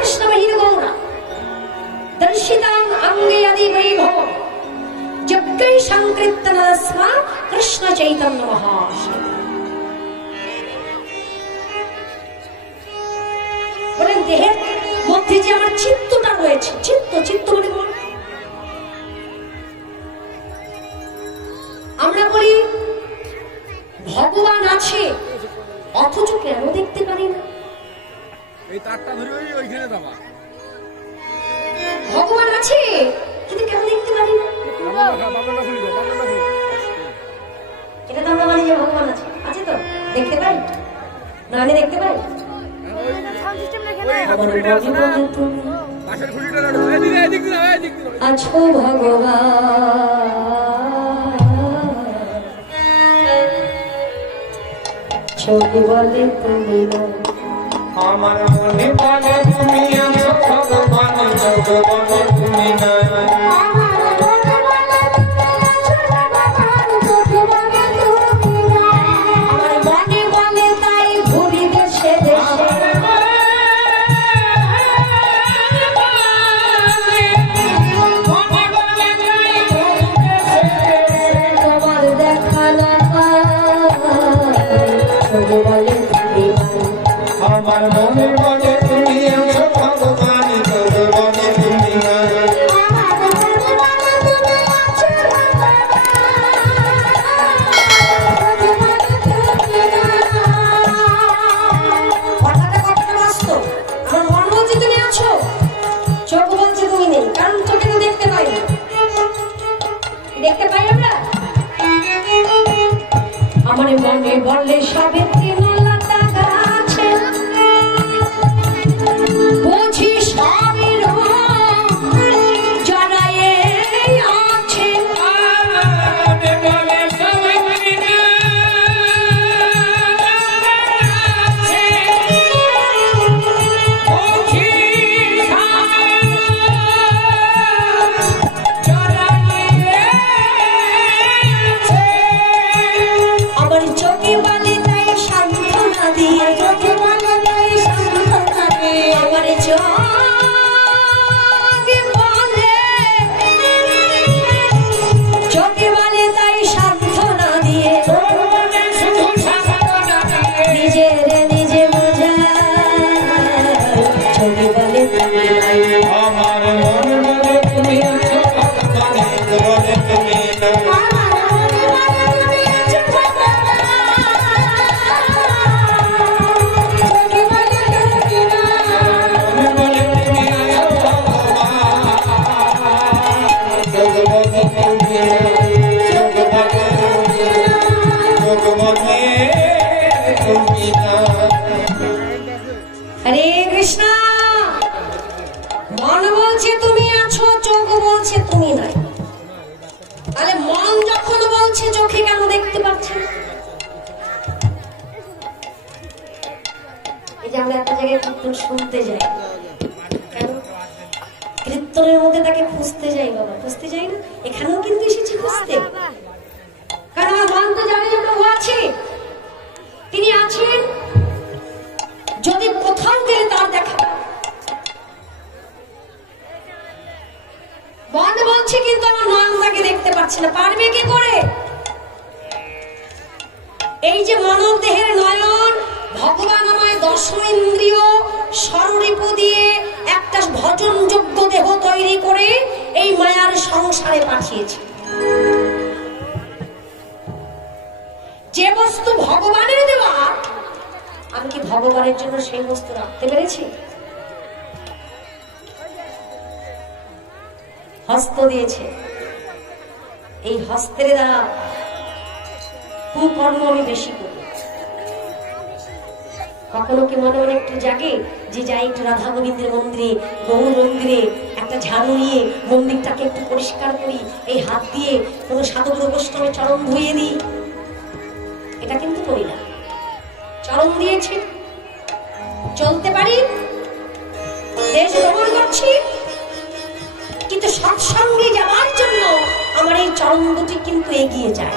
কৃষ্ণ বহির গৌরা দর্শিতাং অঙ্গে আদি বৈভব যজ্ঞৈ সংকীর্তন স্মা কৃষ্ণ চৈতন্য মহাশয়। বলেন দেহের মধ্যে যে আমার চিত্তটা রয়েছে, চিত্ত বলে আমরা বলি ভগবান আছে, অথচ কেন দেখতে পারি না? ভগবান আছে কিন্তু কেন দেখতে পারি না? এটা তো আমরা মানি যে ভগবান আছে, আছে তো দেখতে পাই না? আমি দেখতে পাই আছো ভগবান, চোখ বলে তুমি না, আমার মনে বলে তুমি আছো ভগবান, চোখ বলে তুমি না। আমার মনে বলে তুমি আছো ভগবান, চোখ বলে তুমি না। আমার মনে বলে সাবিত্রী লতা গাছে বুঝি সবের জড়ায়ে আছে। আমার চোখে বলে তাই সান্ত্বনা দিয়ে, চোখে বলে তাই সান্ত্বনা দিয়ে, আমার চোখে বলে তাই সান্ত্বনা দিয়ে, নিজে বোঝা চোখে বলে তুমি নাই। আমার মনে বলে তুমি আছো ভগবান, চোখ বলে তুমি না। হরে কৃষ্ণ। মন বলছে তুমি আছো, চোখ বলছে তুমি নাই। তাহলে মন যখন বলছে চোখে কেন দেখতে পাচ্ছে না? এই যে আমরা একটা জায়গায় কীর্তন শুনতে যাই, কেন? কীর্তনের মধ্যে তাকে খুঁজতে যাই বাবা, খুঁজতে যাই না? এখানেও কিন্তু এসেছি খুঁজতে, কারণ আমার মন তো জানে যে প্রভু আছে, তিনি আছেন। যদি কোথাও গেলে তার দেখা, মন বলছে কিন্তু আমার মন তাকে দেখতে পাচ্ছে না, পারবে কি করে? এই যে মানব দেহের নয়ন ভগবান আমায় দশ ইন্দ্রিয় স্বরূপ দিয়ে একটা ভজনযোগ্য দেহ তৈরি করে এই মায়ার সংসারে পাঠিয়েছে। যে বস্তু ভগবানের দেওয়া, আমি কি ভগবানের জন্য সেই বস্তু রাখতে পেরেছি? হস্ত দিয়েছে, এই হস্তের দ্বারা কুকর্ম আমি বেশি করি। কখনো কি মনে মনে একটু জাগে যে যাই একটু রাধা গোবিন্দের মন্দিরে, গৌর মন্দিরে একটা ঝাড়ু নিয়ে মন্দিরটাকে একটু পরিষ্কার করি, এই হাত দিয়ে কোনো সাধুগুরু বৈষ্ণবের চরণ ধুয়ে দিই? এটা কিন্তু করি না। চরণ দিয়েছি, চলতে পারি, দেশ ভ্রমণ করছি, কিন্তু সৎসঙ্গে যাওয়ার জন্য আমার এই চরণ দুটি কিন্তু এগিয়ে যায়।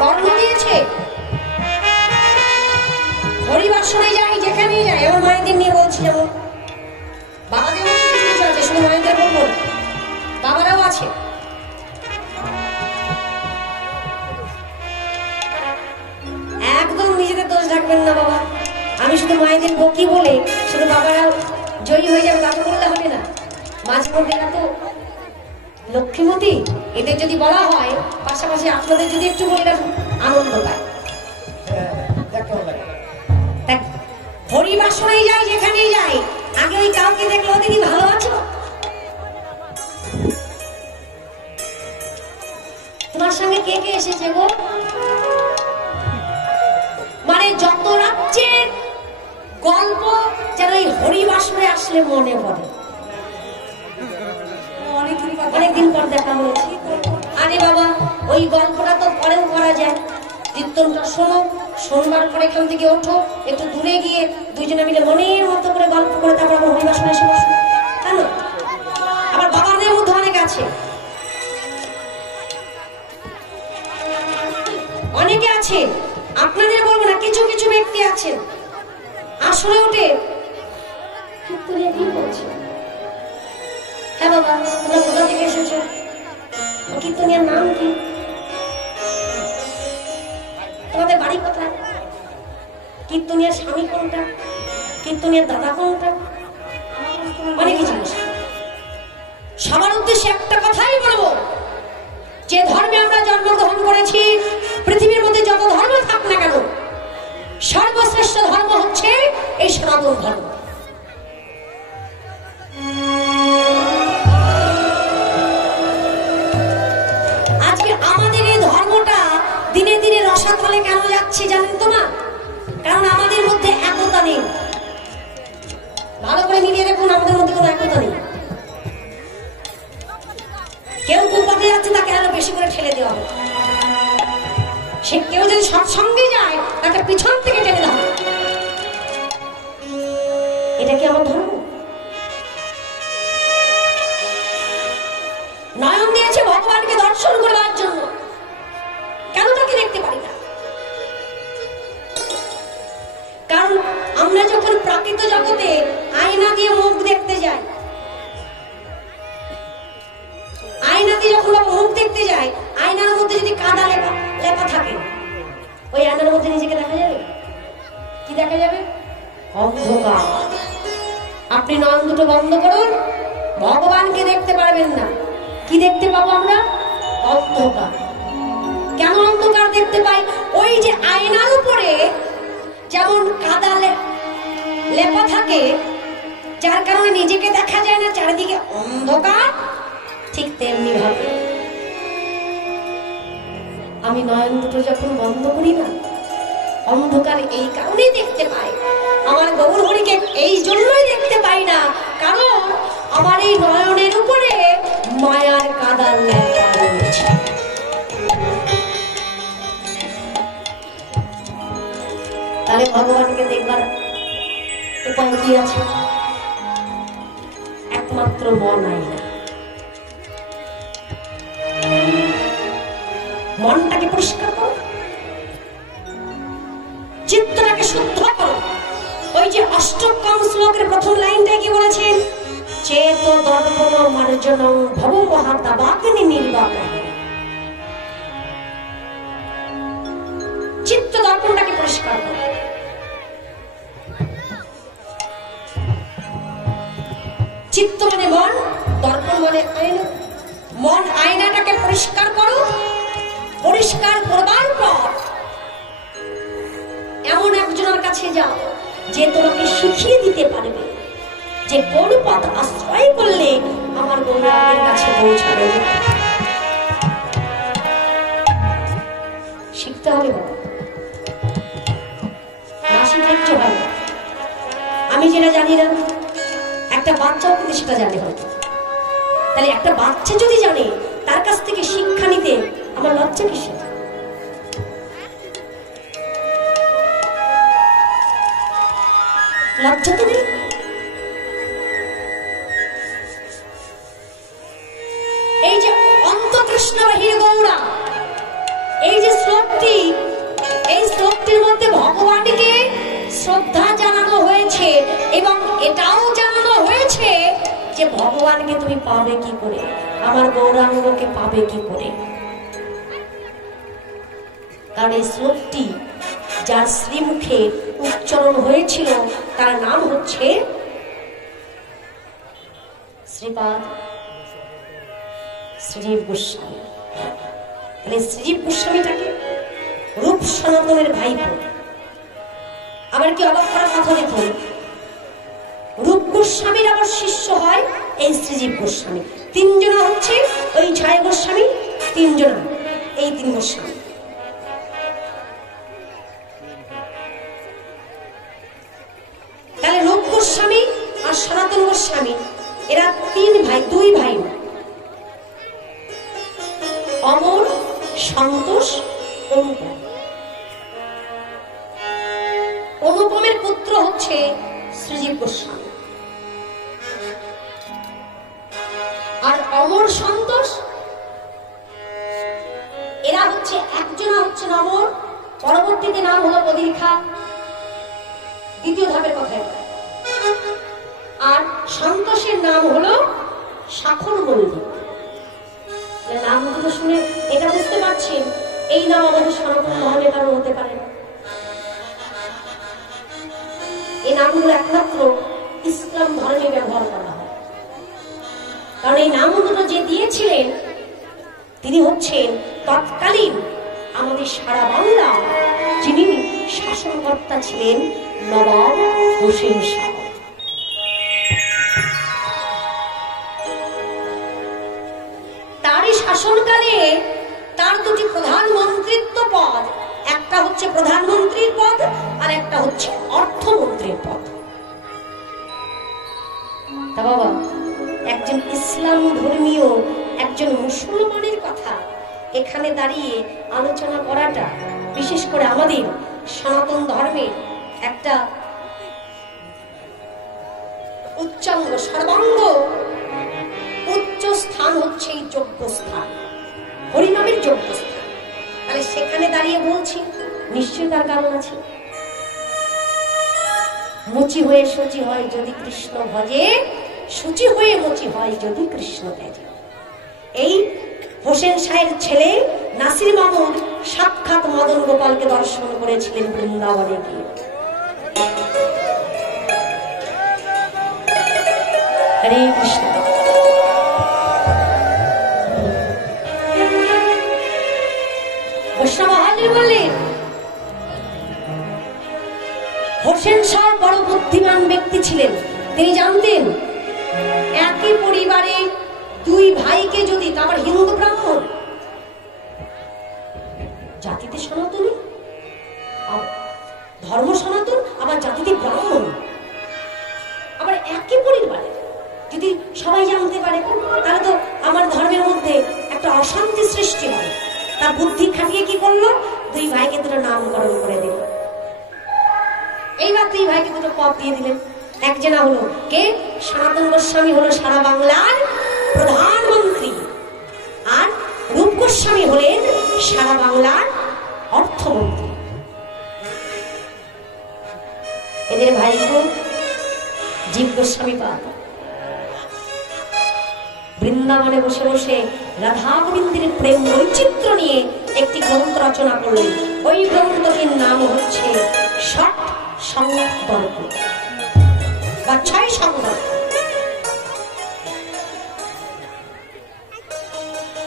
কর্ম দিয়েছে, হরিবাস হরিবাসরে যাই, যেখানেই যাই, আমার মায়েদের নিয়ে বলছি, যেমন বাবাদের মধ্যে কিছু কিছু আছে, শুধু মায়েদের বলবো না, বাবারাও আছে। একদম নিজেদের দোষ ঢাকবেন না বাবা। আমি শুধু মায়েদের বকি বলে শুধু বাবারাও জয়ী হয়ে যাবে তা তো বললে হবে না। মাঝে মধ্যে এরা তো লক্ষ্মীমতী, এদের যদি বলা হয়, পাশাপাশি আপনাদের যদি একটু বলে আনন্দ পায়। হরিবাসরেই যাই, যেখানেই যাই, আগে ওই কাউকে দেখলো, দিদি ভালো আছো, তোমার সঙ্গে কে কে এসেছে গো, মানে যত রাজ্যের গল্প যেন এই হরিবাসরে আসলে মনে পড়ে। অনেকদিন পর দেখা হয়েছে। আরে বাবা, ওই গল্পটা তো পরেও করা যায়। কীর্তনটা শোনো, শোনবার পরে এখান থেকে ওঠো, একটু দূরে গিয়ে দুইজনে মিলে মনের মতো করে গল্প করে তারপর আমরা হরিবাসরে এসে বসবো, কেন? আবার বাবাদের মধ্যে অনেক আছে, অনেকে আছে, আপনাদের বলবো না, কিছু কিছু ব্যক্তি আছেন আসলে ওঠে কীর্তনিয়া কি করছে। হ্যাঁ বাবা, তোমরা কোথা থেকে এসেছো? কীর্তনিয়ার নাম কি? তোমাদের বাড়ি কোথায়? কীর্তনিয়ার স্বামী কোনটা? কীর্তনিয়ার দাদা কোনটা? অনেক কিছু। সবার উদ্দেশ্যে একটা কথাই বলবো, যে ধর্মে আমরা জন্মগ্রহণ করেছি, পৃথিবীর মধ্যে যত ধর্ম থাক না কেন, সর্বশ্রেষ্ঠ ধর্ম হচ্ছে এই সনাতন ধর্ম। আজকে আমাদের এই ধর্মটা দিনে দিনে রসাতলে কেন যাচ্ছে জানেন তো না? কারণ আমাদের মধ্যে একতা নেই। ভালো করে মিলিয়ে দেখুন, আমাদের মধ্যে কোনো একতা নেই। কেউ কুপাতে যাচ্ছে, তাকে আরো বেশি করে ঠেলে দেওয়া হবে। সে কেউ যদি সৎসঙ্গে যায়, তাকে পিছন থেকে টেনে দেওয়া হবে। এটা কি আমার ধর্ম? নয়ন দিয়েছে ভগবানকে দর্শন করবার জন্য, কেন তাকে দেখতে পারি না? কারণ আমরা যখন প্রাকৃত জগতে আয়না দিয়ে মুখ দেখতে যাই, আয়না দিয়ে যখন মুখ দেখতে যাই, আয়নার মধ্যে যদি কাদা লেপা থাকে, ওই আয়নার মধ্যে নিজেকে দেখা যাবে? কি দেখা যাবে? অন্ধকার। আপনি নয়ন দুটো বন্ধ করুন, ভগবানকে দেখতে পারবেন না। কি দেখতে পাবো আমরা? অন্ধকার। কেন অন্ধকার দেখতে পাই? ওই যে আয়নার উপরে যেমন কাদা লেপা থাকে, যার কারণে নিজেকে দেখা যায় না, চারিদিকে অন্ধকার, ঠিক তেমনি ভাবে আমি নয়ন দুটো যখন বন্ধ করি না, অন্ধকার এই কারণেই দেখতে পাই। আমার গৌর হরিকে এই জন্যই দেখতে পাই না, কারণ আমার এই নয়নের উপরে মায়ার কাদার লেপা রয়েছে। তাহলে ভগবানকে দেখবার উপায় কি আছে? একমাত্র মন আইনা। মনটাকে পরিষ্কার করো, চিত্তটাকে শুদ্ধ করো। ওই যে অষ্টম শ্লোকের প্রথম লাইনটা কি বলেছেন? চেত দর্পণ মার্জনং ভব মহাতাবাগ্নি নির্বাপন। চিত্ত দর্পণটাকে পরিষ্কার করো। চিত্ত মানে মন, দর্পণ মানে আয়না। মন আয়নাটাকে পরিষ্কার করো। পরিষ্কার করবার পর এমন একজনের কাছে যাও যে তোমাকে শিখিয়ে দিতে পারবে যে কোন পথ আশ্রয় করলে আমার গৌরাঙ্গের কাছে পৌঁছাবে। শিখতে হবে, না শিখলে কিছু হয় না। আমি যেটা জানি না, একটা বাচ্চাও কিন্তু সেটা জানে হয়তো। তাহলে একটা বাচ্চা যদি জানে, তার কাছ থেকে শিক্ষা নিতে আমার লজ্জা কিসে? লজ্জা তো নেই। এই যে অন্তকৃষ্ণ বাহির গৌরা, এই যে শ্লোকটি, এই শ্লোকটির মধ্যে ভগবানকে শ্রদ্ধা এবং এটাও জানানো হয়েছে যে ভগবানকে তুমি পাবে কি করে, আমার গৌরাঙ্গকে পাবে কি করে। কারণ এই শ্লোকটি যার শ্রীমুখে উচ্চারণ হয়েছিল তার নাম হচ্ছে শ্রীপাদ শ্রীজীব গোস্বামী। তাহলে শ্রীজীব গোস্বামীটাকে রূপ সনাতনের ভাইপো। আবার কি অবাক করার কথা দেখুন, রূপ গোস্বামীর আবার শিষ্য হয় এই শ্রীজীব গোস্বামী। তিনজনা হচ্ছে ওই ছায়া গোস্বামী, তিনজনা এই তিন গোস্বামী। তাহলে রূপ গোস্বামী আর সনাতন গোস্বামী এরা তিন ভাই, দুই ভাই, অমর, সন্তোষ, অনুপম। অনুপমের পুত্র হচ্ছে শ্রীজীব গোস্বামী, আর অমর, সন্তোষ এরা হচ্ছে একজনা হচ্ছেন অমর, পরবর্তীতে নাম হলো বদিরখা, দ্বিতীয় ধাপের কথা এটা। আর সন্তোষের নাম হলো শাখর মল্লিক। নাম দুটো শুনে এটা বুঝতে পারছেন এই নাম আমাদের সনাতন ধর্মে কারো হতে পারে না। এই নামগুলো একমাত্র ইসলাম ধর্মে ব্যবহার করা হয়। কারণ এই নাম দুটো যে দিয়েছিলেন তিনি হচ্ছেন তৎকালীন আমাদের সারা বাংলা যিনি শাসনকর্তা ছিলেন নবাব হোসেন শাহ। তারই শাসনকালে তার দুটি প্রধানমন্ত্রিত্ব পদ, একটা হচ্ছে প্রধানমন্ত্রীর পদ আর একটা হচ্ছে অর্থমন্ত্রীর পদ। তা বাবা, একজন ইসলাম ধর্মীয় একজন মুসলমানের কথা এখানে দাঁড়িয়ে আলোচনা করাটা, বিশেষ করে আমাদের সনাতন ধর্মের একটা উচ্চাঙ্গ সর্বাঙ্গ উচ্চ স্থান হচ্ছে এই যোগ্য স্থান, হরিনামের যোগ্য স্থান। তাহলে সেখানে দাঁড়িয়ে বলছি নিশ্চয়ই তার কারণ আছে। মুচি হয়ে সচি হয় যদি কৃষ্ণ ভজে, সূচি হয়ে মুচি হয় যদি কৃষ্ণ তেজে। এই হোসেন শাহের ছেলে নাসির মামুদ সাক্ষাৎ মদন গোপালকে দর্শন করেছিলেন বৃন্দাবনে গিয়ে। হরে কৃষ্ণ। বললেন হোসেন শাহ বড় বুদ্ধিমান ব্যক্তি ছিলেন। তিনি জানতেন একই পরিবারে দুই ভাইকে যদি, আবার হিন্দু ব্রাহ্মণ, জাতিতে সনাতনী, ধর্ম সনাতন, আবার জাতিতে ব্রাহ্মণ, আবার একই পরিবারে যদি সবাই জানতে পারে তাহলে তো আমার ধর্মের মধ্যে একটা অশান্তি সৃষ্টি হয়। তার বুদ্ধি খাটিয়ে কি করলো, দুই ভাইকে দুটো নামকরণ করে দিল। এইবার দুই ভাইকে দুটো পদ দিয়ে দিলেন। একজনা হলো কে, সনাতন গোস্বামী হলো সারা বাংলার প্রধানমন্ত্রী, আর রূপ গোস্বামী হলেন সারা বাংলার অর্থমন্ত্রী। এদের ভাইকে জীব গোস্বামী পাদ বৃন্দাবনে বসে বসে রাধা গোবিন্দের প্রেম বৈচিত্র্য নিয়ে একটি গ্রন্থ রচনা করলেন। ওই গ্রন্থটির নাম হচ্ছে ষট সংদর্ভ বা ছয় সংদর্ভ।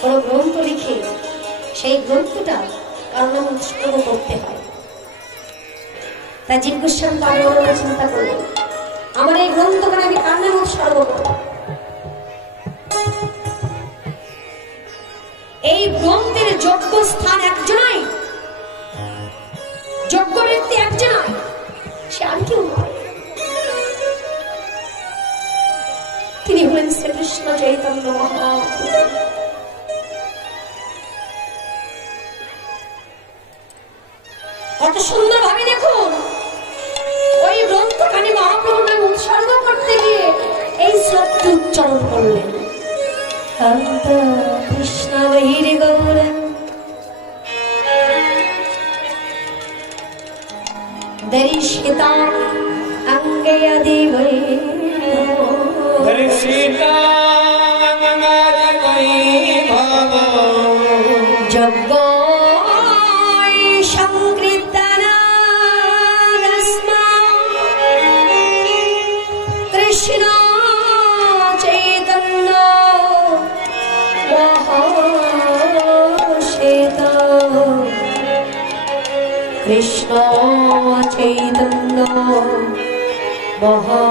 কোন গ্রন্থ লিখে সেই গ্রন্থটা কারণ উৎসর্গ করতে হয়। তাই জীব গোস্বামী তার চিন্তা করলেন আমার এই গ্রন্থটা আমি কার নামে উৎসর্গ করব। এই গ্রন্থের যোগ্য স্থান একজনাই, যোগ্য ব্যক্তি একজনাই, সে আর কেউ নয়। তিনি হলেন শ্রীকৃষ্ণ চৈতন্য মহাপ্রভু। কত সুন্দর ভাবে দেখুন ওই গ্রন্থখানি মহাপ্রভুর নামে উৎসর্গ করতে গিয়ে এই শ্লোকটি উচ্চারণ করলেন। কৃষ্ণ বহির গৌর দরিশিতা गंगे देवै हरि सीता जगो संकीर्तना कृष्ण चैतन्य महाश्वेता कृष्ण चैतन्य महा